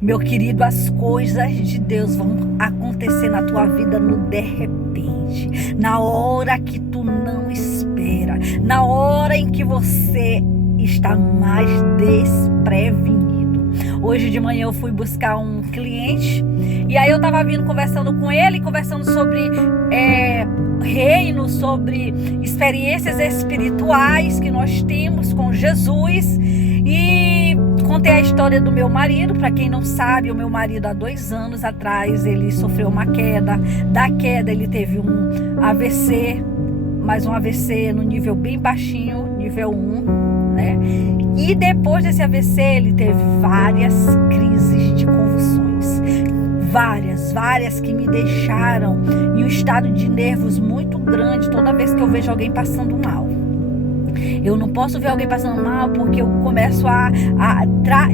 Meu querido, as coisas de Deus vão acontecer na tua vida no de repente, na hora que tu não espera, na hora em que você está mais desprevenido. Hoje de manhã eu fui buscar um cliente e aí eu estava vindo conversando com ele, conversando sobre reino, sobre experiências espirituais que nós temos com Jesus. E contei a história do meu marido. Para quem não sabe, o meu marido há 2 anos atrás ele sofreu uma queda. Da queda ele teve um AVC, mas um AVC no nível bem baixinho, nível 1, né? E depois desse AVC ele teve várias crises de convulsões, várias que me deixaram em um estado de nervos muito grande toda vez que eu vejo alguém passando mal. Eu não posso ver alguém passando mal porque eu começo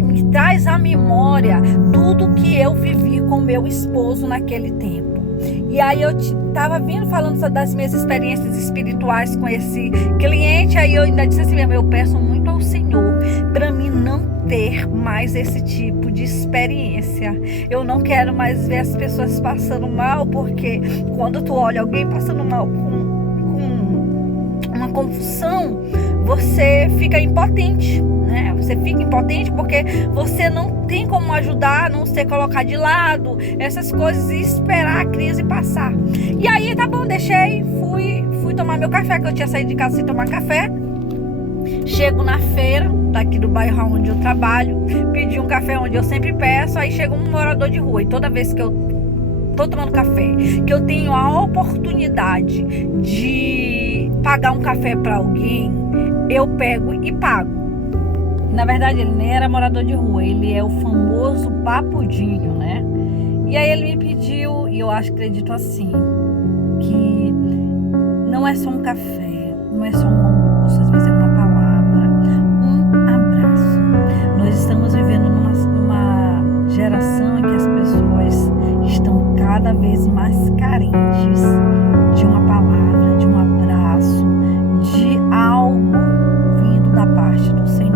me traz à memória tudo que eu vivi com meu esposo naquele tempo. E aí eu estava vindo falando das minhas experiências espirituais com esse cliente. Aí eu ainda disse assim mesmo, eu peço muito ao Senhor para mim não ter mais esse tipo de experiência. Eu não quero mais ver as pessoas passando mal, porque quando tu olha alguém passando mal com uma confusão, você fica impotente, né? Você fica impotente porque você não tem como ajudar, a não ser colocar de lado essas coisas e esperar a crise passar. E aí, tá bom, deixei, fui tomar meu café, que eu tinha saído de casa sem tomar café. Chego na feira, daqui do bairro onde eu trabalho, pedi um café onde eu sempre peço, aí chega um morador de rua e toda vez que eu tô tomando café, que eu tenho a oportunidade de pagar um café para alguém, eu pego e pago. Na verdade, ele nem era morador de rua, ele é o famoso papudinho, né? E aí ele me pediu, e eu acredito assim, que não é só um café, não é só um almoço, às vezes é uma palavra, um abraço. Nós estamos vivendo numa geração em que as pessoas estão cada vez mais carentes de uma palavra, de um abraço, de algo vindo da parte do Senhor.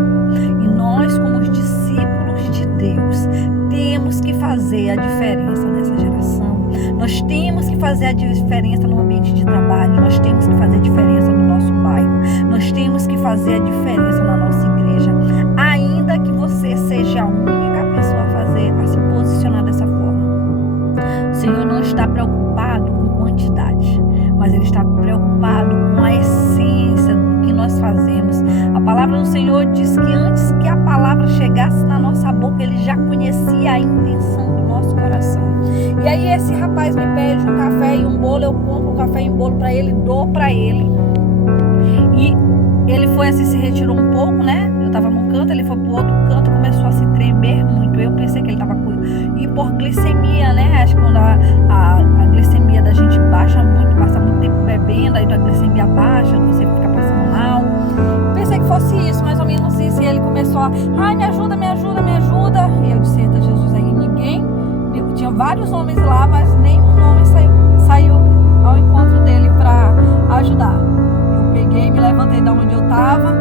E nós, como os discípulos de Deus, temos que fazer a diferença nessa geração. Nós temos que fazer a diferença no ambiente de trabalho, nós temos que fazer a diferença no nosso bairro, nós temos que fazer a diferença na nossa igreja, ainda que você seja a única pessoa a se posicionar dessa forma. O Senhor não está preocupado com quantidade, mas Ele está preocupado com a essência do que nós fazemos. A palavra do Senhor diz que antes que a palavra chegasse na nossa boca, Ele já conhecia a intenção do nosso coração. E aí esse rapaz me pede um café e um bolo, eu compro um café e um bolo para ele, dou para ele. E ele foi assim, se retirou um pouco, né? Eu estava num canto, ele foi pro outro canto, começou a se tremer muito. Eu pensei que ele estava com hiperglicemia, né? Acho que quando a glicemia da gente baixa muito, passa muito tempo bebendo, aí a glicemia baixa, você fica passando mal. Pensei que fosse isso, mais ou menos isso. E ele começou a, ai, me ajuda, me ajuda, me ajuda. E eu disse, eita Jesus, aí ninguém, tinha vários homens lá, mas nenhum homem saiu ao encontro dele para ajudar. Eu peguei, me levantei da onde eu estava,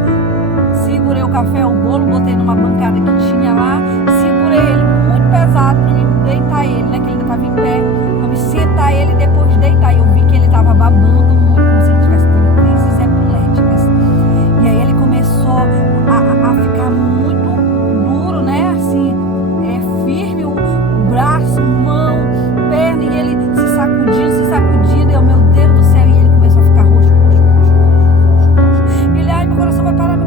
segurei o café, o bolo, botei numa bancada que tinha lá, segurei ele muito pesado para me deitar ele, né, que ele ainda estava em pé, para me sentar ele e depois deitar. E eu vi que ele estava babando muito, como se ele estivesse tendo crises epiléticas. E aí ele começou a ficar muito duro, né, assim, firme, o braço, mão, perna, e ele se sacudindo, e eu, meu Deus do céu, e ele começou a ficar roxo. E ele, ai, meu coração vai parar.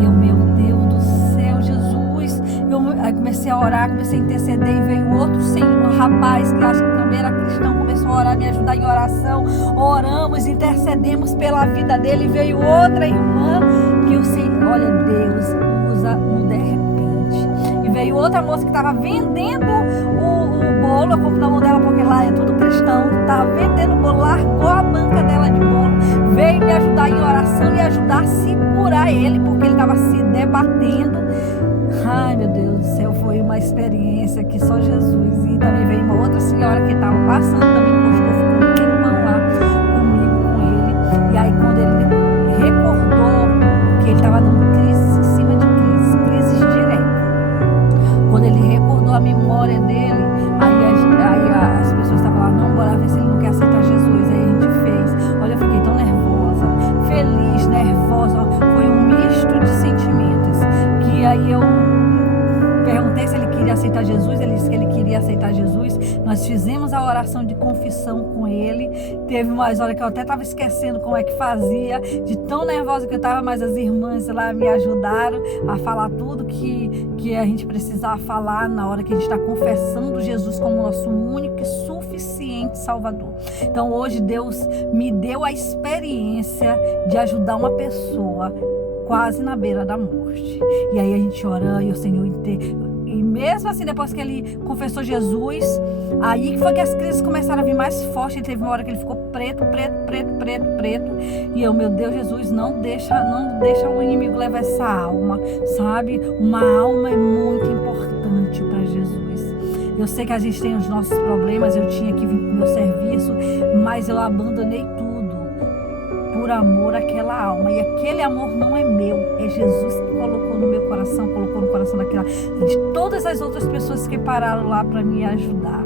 E eu, meu Deus do céu, Jesus. Aí comecei a orar, comecei a interceder, e veio outro senhor, um rapaz que acho que também era cristão, começou a orar, me ajudar em oração. Oramos, intercedemos pela vida dele, e veio outra irmã que o Senhor, olha, Deus usa no de repente. E veio outra moça que estava vendendo o bolo, eu compro na mão dela porque lá é tudo cristão, estava vendendo o bolo, largou a banca dela de bolo, veio me ajudar em oração e ajudar a segurar ele, porque ele estava se debatendo. Ai, meu Deus do céu, foi uma experiência que só Jesus. E também veio uma outra senhora que estava passando, também encostou, ficou um tempão lá comigo, com ele. E aí quando ele recordou que ele estava dando crise em cima de crise direto, Quando ele recordou a memória dele, aí as pessoas estavam lá, não, bora ver se ele não quer aceitar Jesus. Aí a gente fez. Olha, eu fiquei tão nervosa, feliz, nervosa. Foi um misto de sentimentos. Que aí eu perguntei se ele queria aceitar Jesus, ele disse que ele queria aceitar Jesus. Nós fizemos a oração de confissão com ele. Teve umas horas que eu até estava esquecendo como é que fazia, de tão nervosa que eu estava, mas as irmãs lá me ajudaram a falar tudo que a gente precisava falar na hora que a gente está confessando Jesus como nosso único e suficiente Salvador. Então hoje Deus me deu a experiência de ajudar uma pessoa quase na beira da morte. E aí a gente orando e o Senhor e mesmo assim, depois que ele confessou Jesus, aí que foi que as crises começaram a vir mais forte. E teve uma hora que ele ficou preto. E eu, meu Deus, Jesus, não deixa o inimigo levar essa alma, sabe? Uma alma é muito importante para Jesus. Eu sei que a gente tem os nossos problemas, eu tinha que vir para o meu serviço, mas eu abandonei tudo por amor àquela alma. E aquele amor não é meu, é Jesus que colocou no meu coração, colocou no coração de todas as outras pessoas que pararam lá para me ajudar.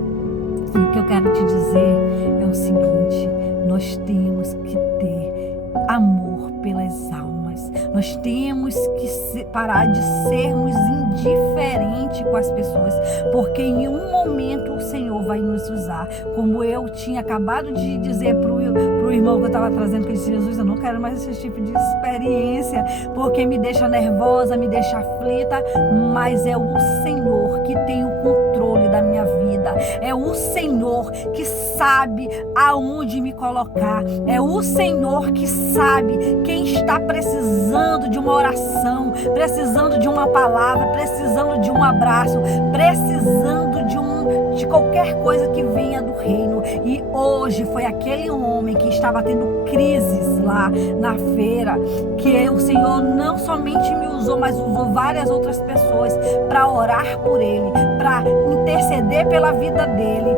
E o que eu quero te dizer é o seguinte: nós temos que ter amor pelas almas. Nós temos que parar de sermos indiferentes com as pessoas, porque em um momento o Senhor vai nos usar. Como eu tinha acabado de dizer para o irmão que eu estava trazendo, que disse: Jesus, eu não quero mais esse tipo de experiência, porque me deixa nervosa, me deixa aflita, mas é o Senhor que tem o controle da minha vida. É o Senhor que sabe aonde me colocar. É o Senhor que sabe quem está precisando de uma oração, precisando de uma palavra, precisando de um abraço, precisando de qualquer coisa que venha do reino. E hoje foi aquele homem que estava tendo crises lá na feira, que o Senhor não somente me usou, mas usou várias outras pessoas para orar por ele, para interceder pela vida dele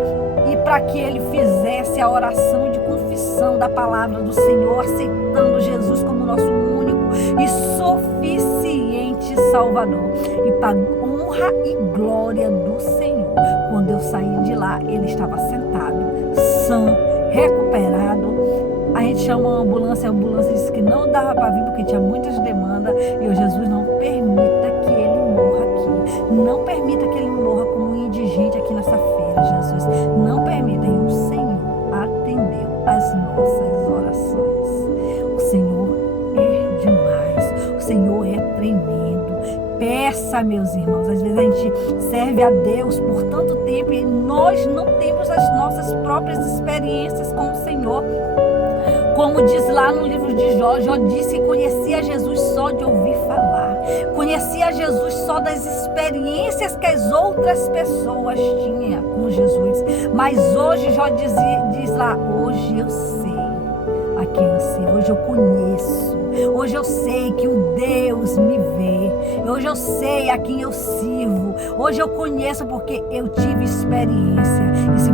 e para que ele fizesse a oração de confissão da palavra do Senhor, aceitando Jesus como nosso único e suficiente Salvador. E para honra e glória do Senhor, quando eu saí de lá, ele estava sentado, sã, recuperado. A gente chamou a ambulância disse que não dava para vir porque tinha muitas demandas. E eu, Jesus, não permita que ele morra aqui. Não permita que ele morra como um indigente aqui nessa feira, Jesus. Não permita. E o Senhor atendeu as nossas orações. O Senhor é demais. O Senhor é tremendo. Peça, meus irmãos. Às vezes a gente serve a Deus por tanto tempo e nós não temos as nossas próprias experiências com o Senhor. Como diz lá no livro de Jó, Jó disse que conhecia Jesus só de ouvir falar. Conhecia Jesus só das experiências que as outras pessoas tinham com Jesus. Mas hoje Jó diz lá, hoje eu sei a quem eu sei, hoje eu conheço. Hoje eu sei que o Deus me vê. Hoje eu sei a quem eu sirvo. Hoje eu conheço porque eu tive experiência. E se